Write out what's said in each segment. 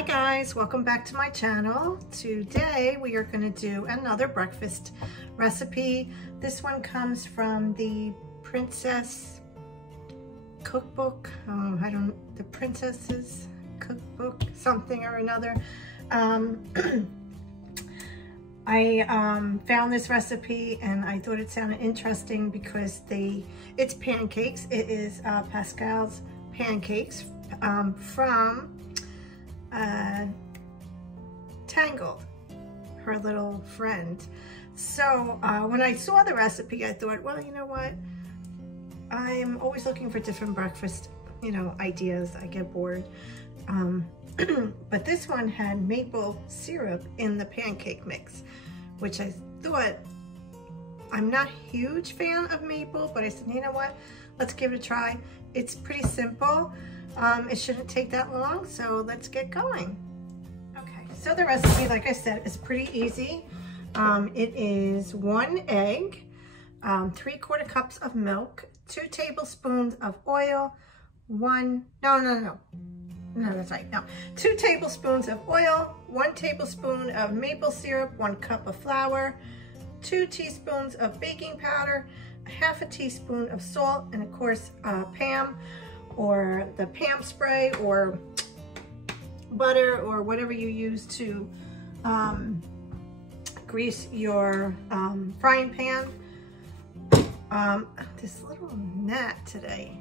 Hi guys, welcome back to my channel. Today we are going to do another breakfast recipe. This one comes from the Princess Cookbook. The Princess's Cookbook, something or another. I found this recipe and I thought it sounded interesting because it's pancakes. It is Pascal's Pancakes from Tangled, her little friend. So when I saw the recipe, I thought, well, you know what? I'm always looking for different breakfast, ideas. I get bored. But this one had maple syrup in the pancake mix, which I thought, I'm not a huge fan of maple, but I said, you know what? Let's give it a try. It's pretty simple. It shouldn't take that long, so let's get going. Okay, so the recipe, like I said, is pretty easy. It is 1 egg, 3/4 cups of milk, 2 tablespoons of oil, 2 tablespoons of oil, 1 tablespoon of maple syrup, 1 cup of flour, 2 teaspoons of baking powder, 1/2 teaspoon of salt, and of course Pam, or the Pam spray, or butter, or whatever you use to grease your frying pan. This little gnat today.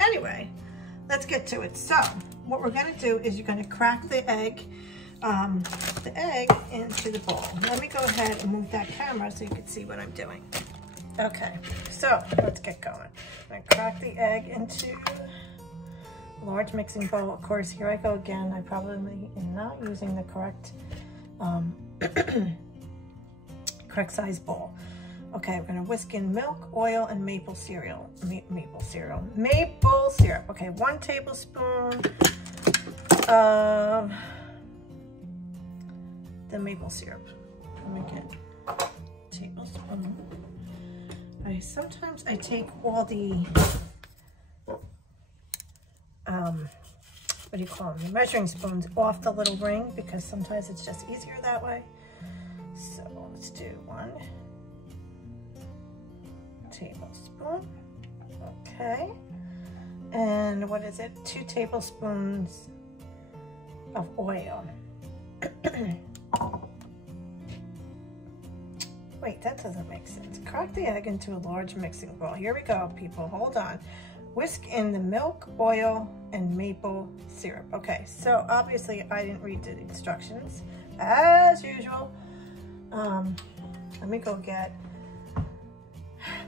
Anyway, let's get to it. So what we're going to do is you're going to crack the egg into the bowl. Let me go ahead and move that camera so you can see what I'm doing. Okay, so let's get going. I crack the egg into a large mixing bowl. Of course, here I go again. I probably am not using the correct size bowl. Okay, we're gonna whisk in milk, oil, and maple syrup. Okay, 1 tablespoon of the maple syrup. Let me get a tablespoon. Sometimes I take all the, what do you call them, the measuring spoons off the little ring, because sometimes it's just easier that way. So let's do 1 tablespoon. Okay. And what is it? 2 tablespoons of oil. Wait, that doesn't make sense. Crack the egg into a large mixing bowl. Here we go, people. Hold on. Whisk in the milk, oil, and maple syrup. Okay, so obviously I didn't read the instructions as usual. Let me go get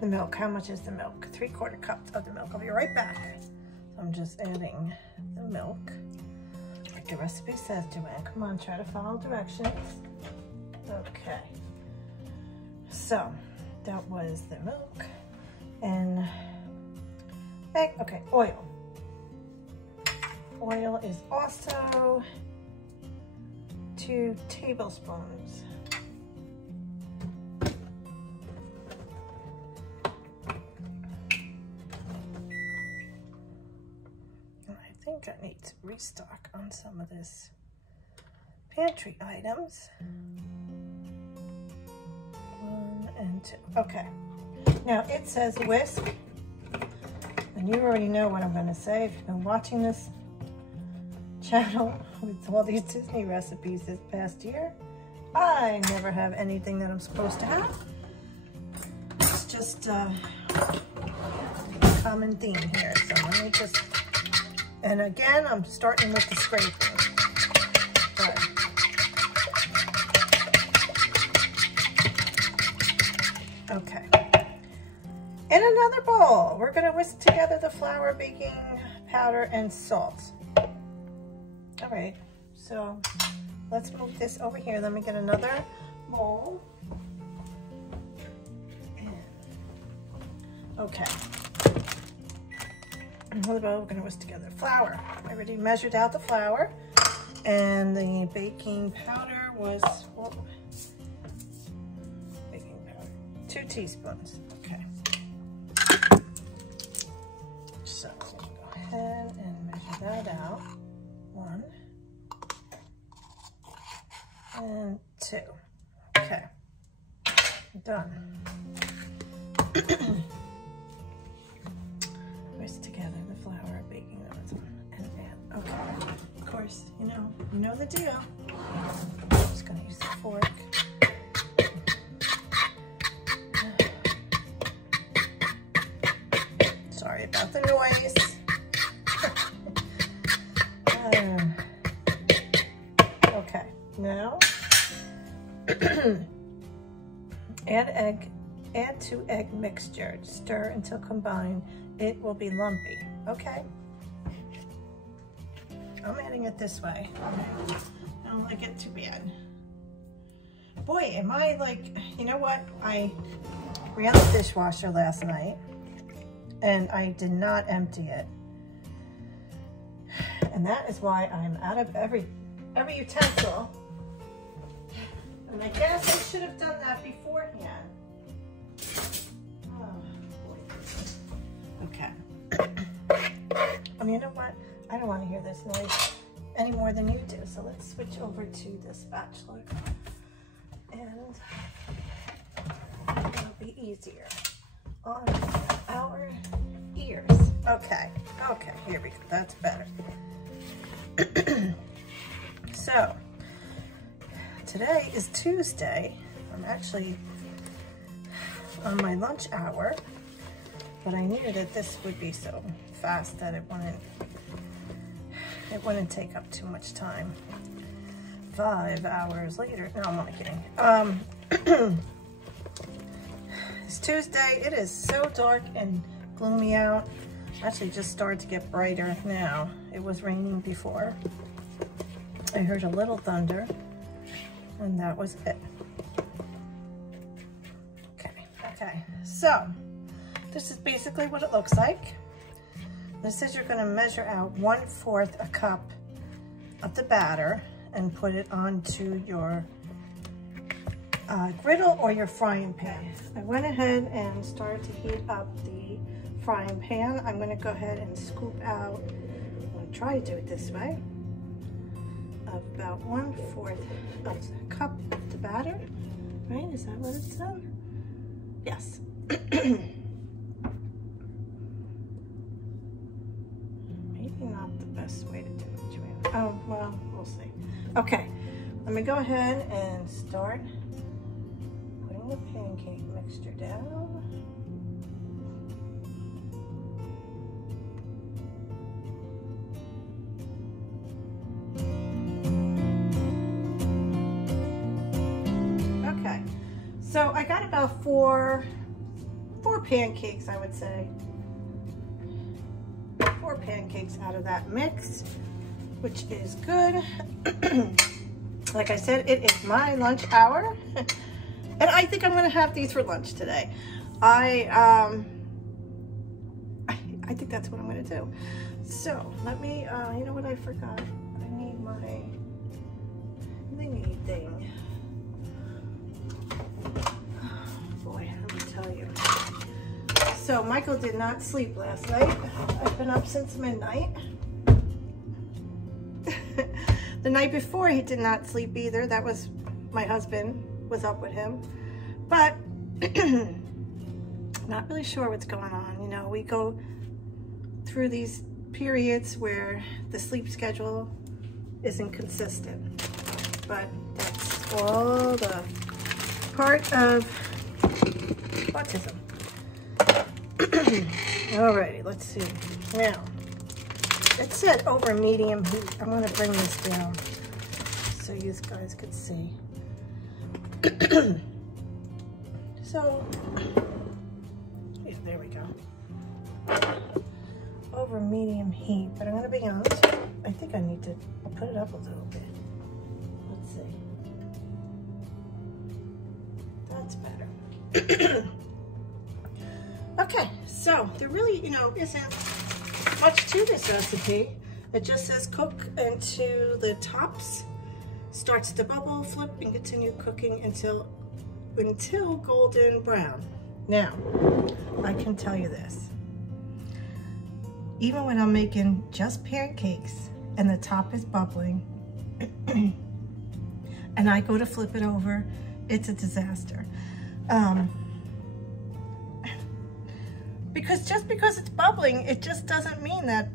the milk. How much is the milk? 3/4 cups of the milk. I'll be right back. I'm just adding the milk like the recipe says, Joanne. Come on, try to follow directions. Okay. So that was the milk and egg. Okay, oil. Oil is also 2 tablespoons. I think I need to restock on some of this pantry items. 1 and 2. Okay. Now it says whisk, and you already know what I'm going to say if you've been watching this channel with all these Disney recipes this past year. I never have anything that I'm supposed to have. It's just a common theme here. So let me just, and again, I'm starting with the scraping. Okay. In another bowl, we're going to whisk together the flour, baking powder, and salt. All right, so let's move this over here. Let me get another bowl. Okay. Another bowl, we're going to whisk together flour. I already measured out the flour, and the baking powder was, baking powder, 2 teaspoons. Okay. So we'll go ahead and measure that out. and 2. Okay, done. Whisk together the flour, baking notes, and add. Okay, of course, you know the deal. I'm just gonna use the fork. Sorry about the noise. Okay, now add 2 egg mixture. Stir until combined. It will be lumpy. Okay. I'm adding it this way. I don't like it too bad. Boy, am I like, you know what? I ran the dishwasher last night and I did not empty it. And that is why I'm out of every utensil. And I guess I should have done that beforehand. Oh, boy. Okay. You know what? I don't want to hear this noise any more than you do. So let's switch over to the spatula. And it'll be easier on our ears. Okay. Okay, here we go. That's better. So, today is Tuesday. I'm actually on my lunch hour, but I knew that this would be so fast that it wouldn't take up too much time. 5 hours later. No, I'm only kidding. It's Tuesday. It is so dark and gloomy out. Actually just started to get brighter now. It was raining before. I heard a little thunder, and that was it. Okay, so this is basically what it looks like. This says you're gonna measure out 1/4 a cup of the batter and put it onto your griddle or your frying pan. I went ahead and started to heat up the frying pan. I'm gonna go ahead and scoop out, I'm gonna try to do it this way, about 1/4 of a cup of the batter, right? Is that what it's done? Yes. Maybe not the best way to do it, Joanna. Oh, well, we'll see. Okay, let me go ahead and start putting the pancake mixture down. Okay, so I got about four pancakes, I would say. 4 pancakes out of that mix, which is good. Like I said, it is my lunch hour, and I think I'm gonna have these for lunch today. I think that's what I'm gonna do. So let me, you know what I forgot? I need my thingy thing. Boy, let me tell you. So Michael did not sleep last night. I've been up since midnight. The night before he did not sleep either. That was my husband was up with him. But not really sure what's going on. You know, we go through these periods where the sleep schedule isn't consistent. But that's all the part of autism. Alrighty, let's see. Now, it said over medium heat. I'm going to bring this down so you guys could see. So, yeah, there we go. Over medium heat, but I'm going to be honest, I think I need to put it up a little bit. Let's see. That's better. Okay, so there really, you know, isn't much to this recipe. It just says cook until the tops starts to bubble, flip, and continue cooking until golden brown. Now, I can tell you this. Even when I'm making just pancakes and the top is bubbling, and I go to flip it over, it's a disaster. Because just because it's bubbling, it just doesn't mean that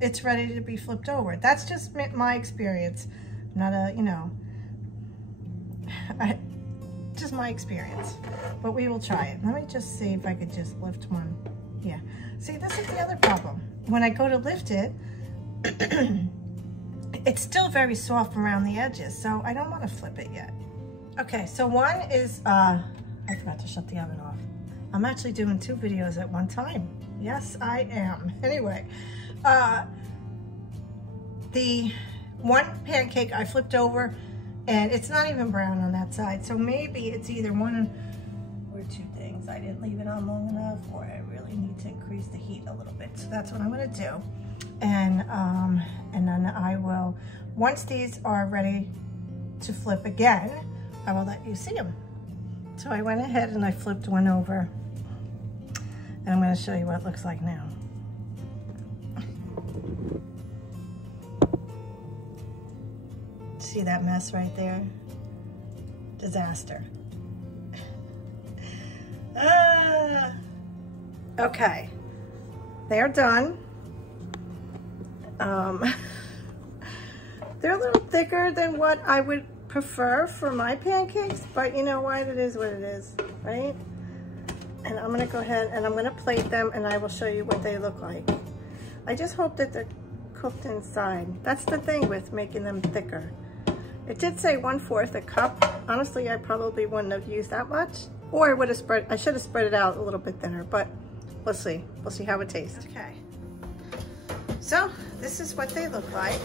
it's ready to be flipped over. That's just my experience, not a, you know, just my experience. But we will try it. Let me just see if I could just lift one. Yeah. See, this is the other problem. When I go to lift it, it's still very soft around the edges, so I don't want to flip it yet. Okay, so one is, I forgot to shut the oven off. I'm actually doing 2 videos at one time. Yes, I am. Anyway, the one pancake I flipped over, and it's not even brown on that side, so maybe it's either one or 2 things. I didn't leave it on long enough, or I really need to increase the heat a little bit. So that's what I'm going to do. And then I will, once these are ready to flip again, I will let you see them. So I went ahead and I flipped one over, and I'm going to show you what it looks like now. See that mess right there? Disaster. Okay, they're done. They're a little thicker than what I would prefer for my pancakes, but you know what? It is what it is, right? And I'm gonna go ahead and I'm gonna plate them, and I will show you what they look like. I just hope that they're cooked inside. That's the thing with making them thicker. It did say 1/4 a cup. Honestly, I probably wouldn't have used that much, or I would have spread. I should have spread it out a little bit thinner, but we'll see. We'll see how it tastes. Okay. So this is what they look like.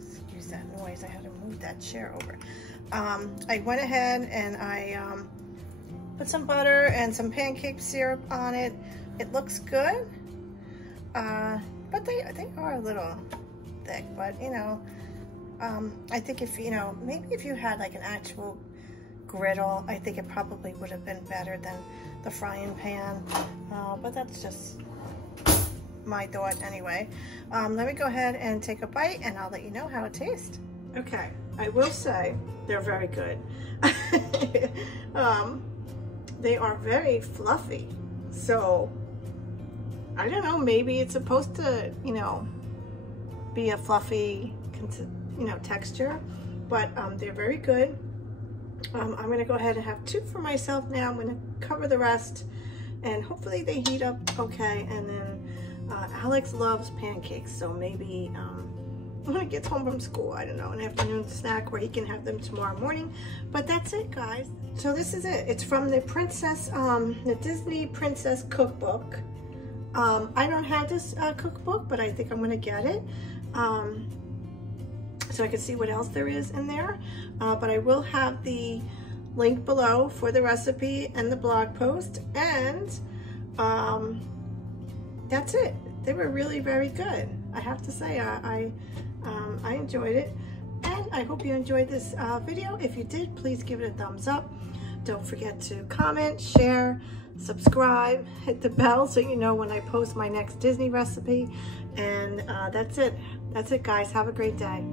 Excuse that noise. I had to move that chair over. I went ahead and I put some butter and some pancake syrup on it. It looks good, but they are a little thick. But you know, I think if you know, maybe if you had like an actual griddle, I think it probably would have been better than the frying pan. But that's just my thought anyway. Let me go ahead and take a bite, and I'll let you know how it tastes. Okay, I will say they're very good. They are very fluffy, so I don't know, maybe it's supposed to, you know, be a fluffy, you know, texture, but they're very good. I'm gonna go ahead and have 2 for myself now. I'm gonna cover the rest, and hopefully they heat up okay. And then Alex loves pancakes, so maybe when he gets home from school, I don't know, an afternoon snack where he can have them tomorrow morning. But that's it, guys. So this is it. It's from the the Disney Princess Cookbook. I don't have this cookbook, but I think I'm gonna get it. So I can see what else there is in there. But I will have the link below for the recipe and the blog post. And that's it. They were really very good. I have to say, I enjoyed it. And I hope you enjoyed this video. If you did, please give it a thumbs up. Don't forget to comment, share, subscribe, hit the bell so you know when I post my next Disney recipe. And that's it. That's it, guys. Have a great day.